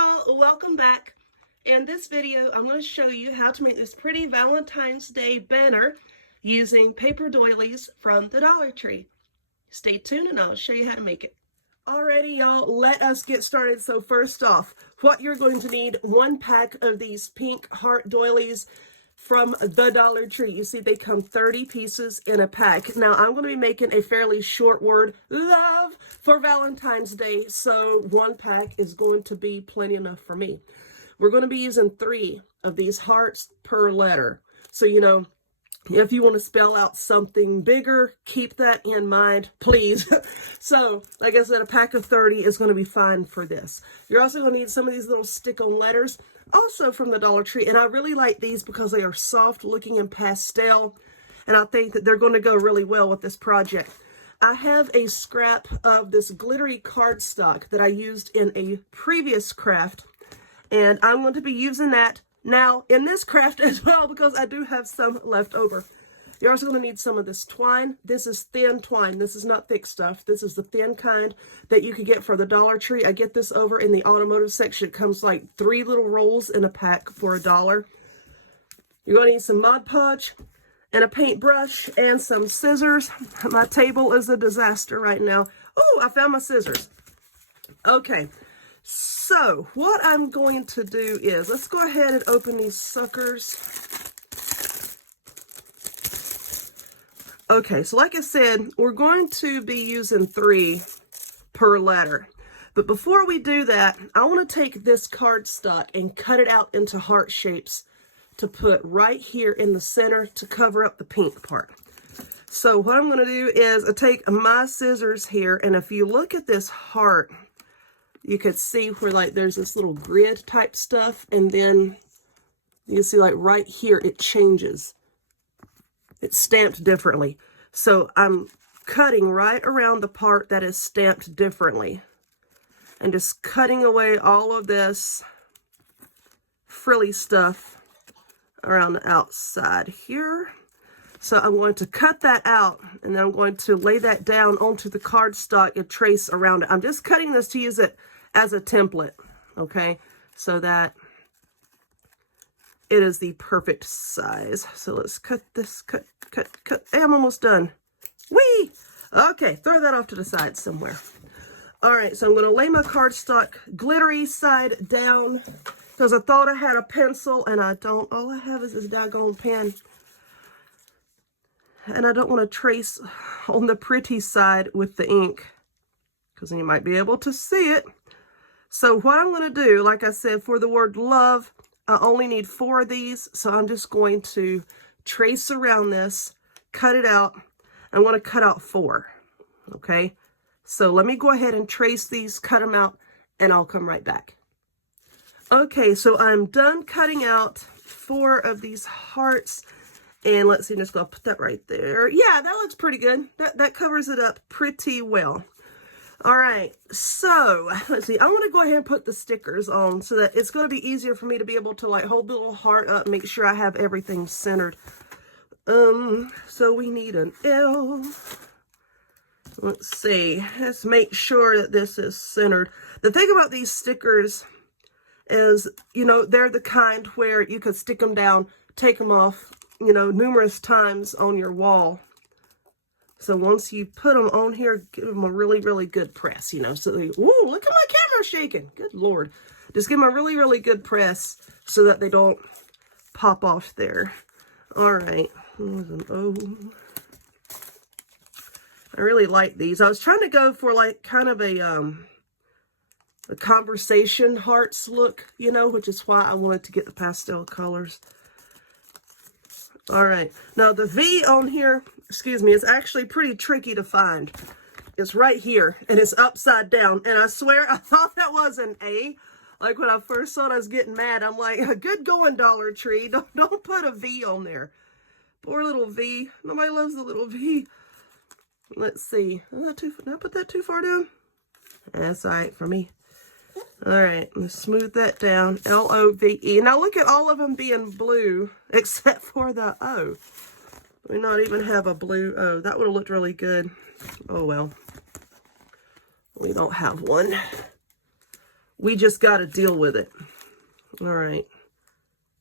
y'all, welcome back. In this video, I'm going to show you how to make this pretty Valentine's Day banner using paper doilies from the Dollar Tree. Stay tuned and I'll show you how to make it. Alrighty, y'all, let us get started. So first off, what you're going to need, 1 pack of these pink heart doilies from the Dollar Tree. You see, they come 30 pieces in a pack. Now, I'm going to be making a fairly short word, love, for Valentine's Day, so 1 pack is going to be plenty enough for me. We're going to be using 3 of these hearts per letter. So, you know, if you want to spell out something bigger, keep that in mind, please. So, like I said, a pack of 30 is going to be fine for this. You're also going to need some of these little stick-on letters, also from the Dollar Tree. And I really like these because they are soft looking and pastel. And I think that they're going to go really well with this project. I have a scrap of this glittery cardstock that I used in a previous craft. And I'm going to be using that now in this craft as well because I do have some left over. You're also going to need some of this twine. This is thin twine. This is not thick stuff. This is the thin kind that you can get for the Dollar Tree. I get this over in the automotive section. It comes like 3 little rolls in a pack for $1. You're going to need some Mod Podge and a paintbrush and some scissors. My table is a disaster right now. Oh, I found my scissors. Okay. So what I'm going to do is, let's go ahead and open these suckers. Okay, so like I said, we're going to be using 3 per letter. But before we do that, I want to take this cardstock and cut it out into heart shapes to put right here in the center to cover up the pink part. So what I'm going to do is I take my scissors here, and if you look at this heart, you could see where like there's this little grid type stuff, and then you can see like right here it changes. It's stamped differently. So I'm cutting right around the part that is stamped differently and just cutting away all of this frilly stuff around the outside here. So I'm going to cut that out, and then I'm going to lay that down onto the cardstock and trace around it. I'm just cutting this to use it as a template, okay, so that it is the perfect size. So let's cut this, cut. Hey, I'm almost done. Whee! Okay, throw that off to the side somewhere. All right, so I'm going to lay my cardstock glittery side down because I thought I had a pencil, and I don't. All I have is this daggone pen. And I don't want to trace on the pretty side with the ink because then you might be able to see it. So what I'm going to do, like I said, for the word love, I only need 4 of these. So I'm just going to trace around this, cut it out. I'm going to cut out 4. Okay. So let me go ahead and trace these, cut them out, and I'll come right back. Okay. So I'm done cutting out 4 of these hearts. And let's see, I'm just going to put that right there. Yeah, that looks pretty good. That covers it up pretty well. All right, so let's see. I want to go ahead and put the stickers on so that it's going to be easier for me to be able to like hold the little heart up, make sure I have everything centered. So we need an L. Let's see. Let's make sure that this is centered. The thing about these stickers is, you know, they're the kind where you could stick them down, take them off, you know, numerous times on your wall. So once you put them on here, give them a really, really good press, you know. So they, ooh, look at my camera shaking. Good Lord. Just give them a really, really good press so that they don't pop off there. All right. There's an O. I really like these. I was trying to go for like kind of a conversation hearts look, you know, which is why I wanted to get the pastel colors. All right, now the V on here, excuse me, is actually pretty tricky to find. It's right here, and it's upside down, and I swear I thought that was an A. Like when I first saw it, I was getting mad. I'm like, good going, Dollar Tree. Don't put a V on there. Poor little V. Nobody loves the little V. Let's see. Did I put that too far down? That's all right for me. All right, let's smooth that down. L-O-V-E. Now look at all of them being blue, except for the O. We not even have a blue O. That would have looked really good. Oh, well. We don't have one. we just got to deal with it. All right.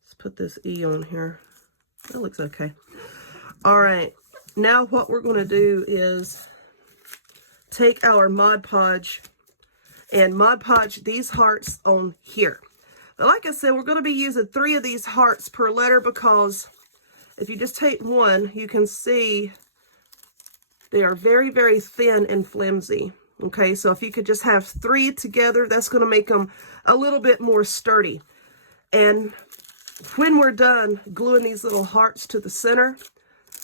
Let's put this E on here. That looks okay. All right. Now what we're going to do is take our Mod Podge and Mod Podge these hearts on here. But like I said, we're going to be using 3 of these hearts per letter, because if you just take one, you can see they are very, very thin and flimsy. Okay, so if you could just have 3 together, that's going to make them a little bit more sturdy. And when we're done gluing these little hearts to the center,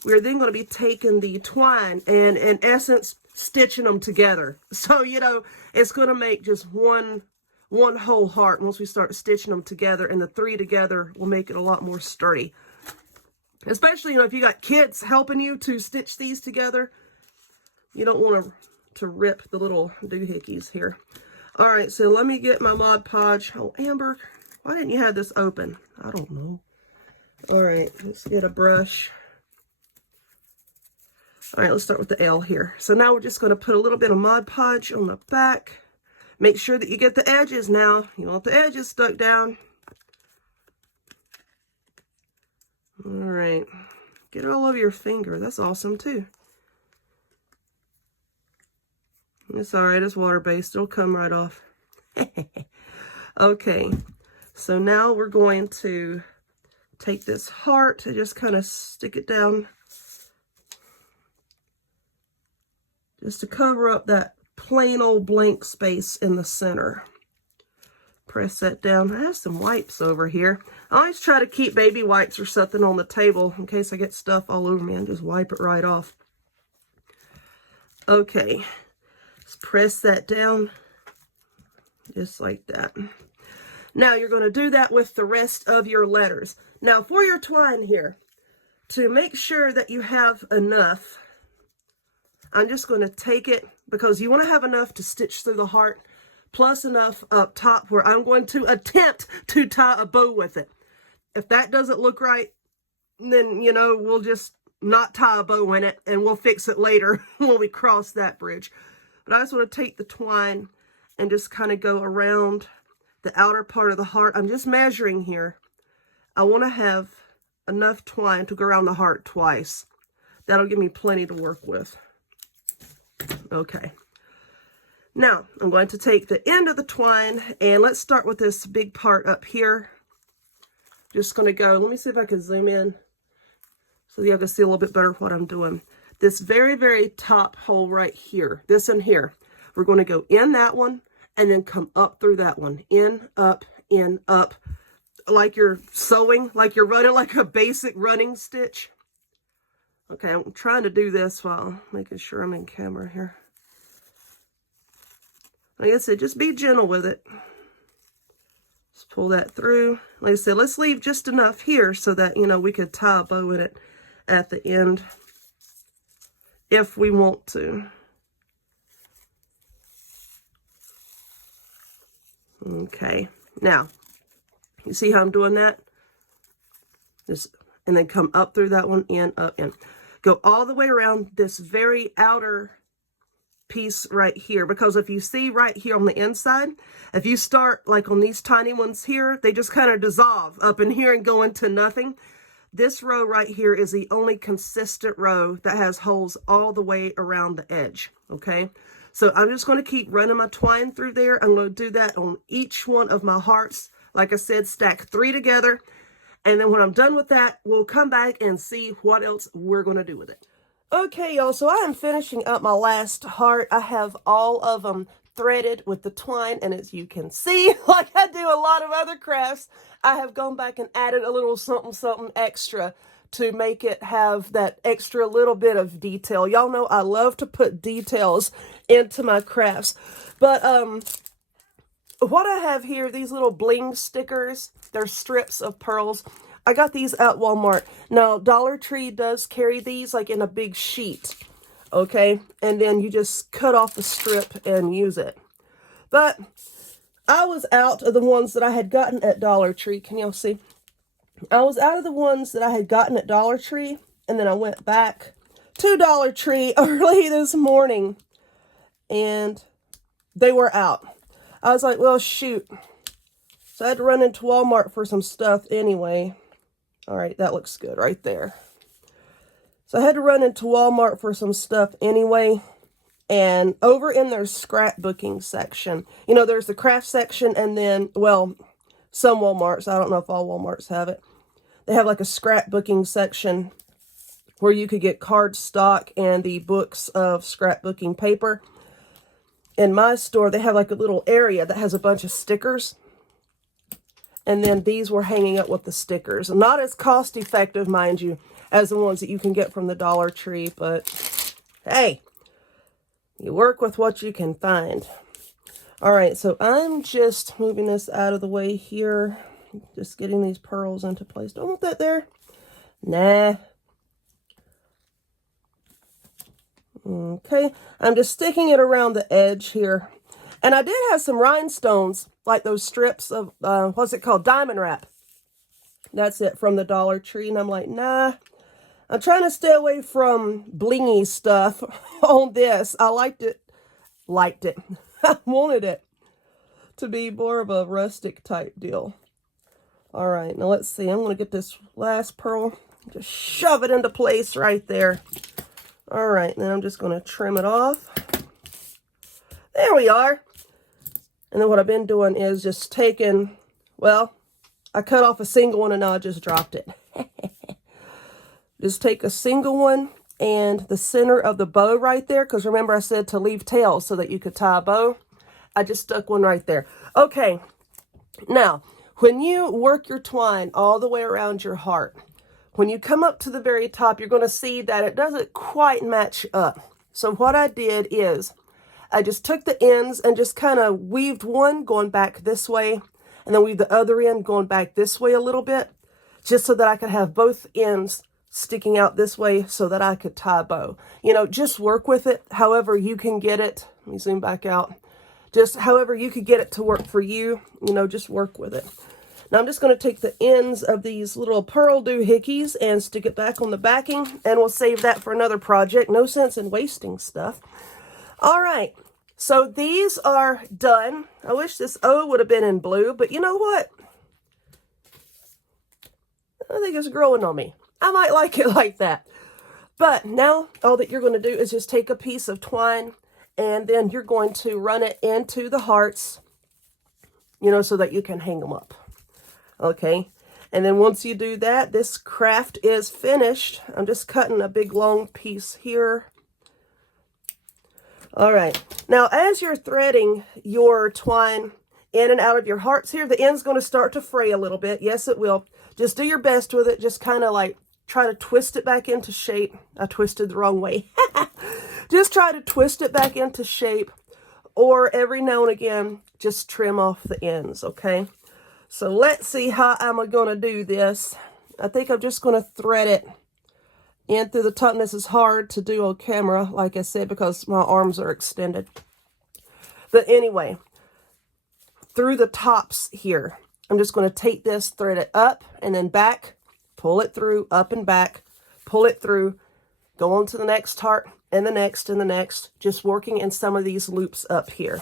we're then going to be taking the twine and, in essence, stitching them together. So, you know, it's going to make just one whole heart once we start stitching them together, and the 3 together will make it a lot more sturdy. Especially, you know, if you got kids helping you to stitch these together, you don't want to rip the little doohickeys here. All right, so let me get my Mod Podge. Oh, Amber, why didn't you have this open? I don't know. All right, let's get a brush. All right, let's start with the L here. So now we're just going to put a little bit of Mod Podge on the back. Make sure that you get the edges now. You want the edges stuck down. All right. Get it all over your finger. That's awesome, too. It's all right. It's water-based. It'll come right off. Okay. So now we're going to take this heart and just kind of stick it down, just to cover up that plain old blank space in the center. Press that down. I have some wipes over here. I always try to keep baby wipes or something on the table in case I get stuff all over me and just wipe it right off. Okay, let's press that down just like that. Now you're going to do that with the rest of your letters. Now for your twine here, to make sure that you have enough, I'm just going to take it, because you want to have enough to stitch through the heart, plus enough up top where I'm going to attempt to tie a bow with it. If that doesn't look right, then, you know, we'll just not tie a bow in it, and we'll fix it later when we cross that bridge. But I just want to take the twine and just kind of go around the outer part of the heart. I'm just measuring here. I want to have enough twine to go around the heart twice. That'll give me plenty to work with. Okay. Now, I'm going to take the end of the twine, and let's start with this big part up here. Just going to go, let me see if I can zoom in so you can see a little bit better what I'm doing. This very, very top hole right here, this in here, we're going to go in that one and then come up through that one. In, up, like you're sewing, like you're running like a basic running stitch. Okay, I'm trying to do this while making sure I'm in camera here. Like I said, just be gentle with it. Just pull that through. Like I said, let's leave just enough here so that, you know, we could tie a bow in it at the end if we want to. Okay, now, you see how I'm doing that? Just, and then come up through that one, in, up, in. Go all the way around this very outer piece right here, because if you see right here on the inside, if you start like on these tiny ones here, they just kind of dissolve up in here and go into nothing. This row right here is the only consistent row that has holes all the way around the edge. Okay, so I'm just going to keep running my twine through there. I'm going to do that on each one of my hearts. Like I said, stack 3 together, and then when I'm done with that, we'll come back and see what else we're going to do with it. Okay, y'all, so I am finishing up my last heart. I have all of them threaded with the twine, and as you can see, like I do a lot of other crafts, I have gone back and added a little something extra to make it have that extra little bit of detail. Y'all know I love to put details into my crafts. But what I have here, these little bling stickers, they're strips of pearls. I got these at Walmart. Now, Dollar Tree does carry these like in a big sheet, okay? And then you just cut off the strip and use it. But I was out of the ones that I had gotten at Dollar Tree. Can y'all see? I was out of the ones that I had gotten at Dollar Tree, and then I went back to Dollar Tree early this morning, and they were out. I was like, well, shoot. So I had to run into Walmart for some stuff anyway. All right, that looks good right there. So I had to run into Walmart for some stuff anyway. And over in their scrapbooking section, you know, there's the craft section, and then, well, some Walmarts, I don't know if all Walmarts have it. They have like a scrapbooking section where you could get cardstock and the books of scrapbooking paper. In my store, they have like a little area that has a bunch of stickers. And then these were hanging up with the stickers. Not as cost effective, mind you, as the ones that you can get from the Dollar Tree, but hey, you work with what you can find. All right, so I'm just moving this out of the way here. Just getting these pearls into place. Don't want that there. Nah. Okay, I'm just sticking it around the edge here. And I did have some rhinestones, like those strips of, what's it called? Diamond wrap. That's it, from the Dollar Tree. And I'm like, nah. I'm trying to stay away from blingy stuff on this. I liked it. I wanted it to be more of a rustic type deal. All right, now let's see. I'm going to get this last pearl. Just shove it into place right there. All right, then I'm just going to trim it off. There we are. And then what I've been doing is just taking, well, I cut off a single one and now I just dropped it. Just take a single one and the center of the bow right there, because remember I said to leave tails so that you could tie a bow. I just stuck one right there. Okay, now when you work your twine all the way around your heart, when you come up to the very top, you're going to see that it doesn't quite match up. So what I did is I just took the ends and just kind of weaved one going back this way, and then weave the other end going back this way a little bit, just so that I could have both ends sticking out this way so that I could tie a bow. You know, just work with it however you can get it. Let me zoom back out. Just however you could get it to work for you, you know, just work with it. Now I'm just going to take the ends of these little pearl doohickeys and stick it back on the backing, and we'll save that for another project. No sense in wasting stuff. All right, so these are done. I wish this O would have been in blue, but you know what? I think it's growing on me. I might like it like that. But now all that you're going to do is just take a piece of twine, and then you're going to run it into the hearts, you know, so that you can hang them up. Okay, and then once you do that, this craft is finished. I'm just cutting a big long piece here. All right, now as you're threading your twine in and out of your hearts here, the end's going to start to fray a little bit. Yes, it will. Just do your best with it. Just kind of like try to twist it back into shape. I twisted the wrong way. Just try to twist it back into shape, or every now and again, just trim off the ends, okay? So let's see how I'm going to do this. I think I'm just going to thread it in through the top. And this is hard to do on camera, like I said, because my arms are extended. But anyway, through the tops here, I'm just going to take this, thread it up and then back, pull it through, up and back, pull it through, go on to the next heart and the next and the next, just working in some of these loops up here.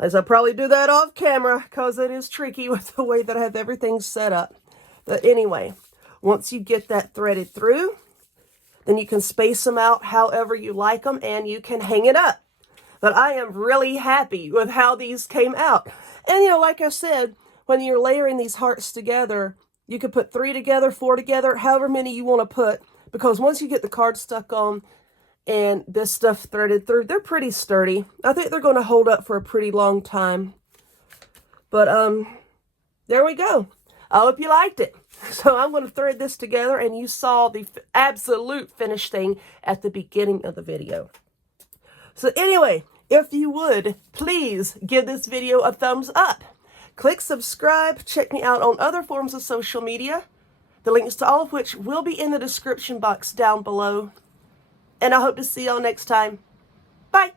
As I probably do that off camera because it is tricky with the way that I have everything set up. But anyway, once you get that threaded through, then you can space them out however you like them and you can hang it up. But I am really happy with how these came out. And you know, like I said, when you're layering these hearts together, you could put 3 together, 4 together, however many you want to put. Because once you get the card stuck on, and this stuff threaded through, they're pretty sturdy. I think they're going to hold up for a pretty long time. But there we go. I hope you liked it. So I'm going to thread this together, and you saw the absolute finished thing at the beginning of the video. So anyway, if you would, please give this video a thumbs up. Click subscribe. Check me out on other forms of social media, the links to all of which will be in the description box down below. And I hope to see y'all next time. Bye.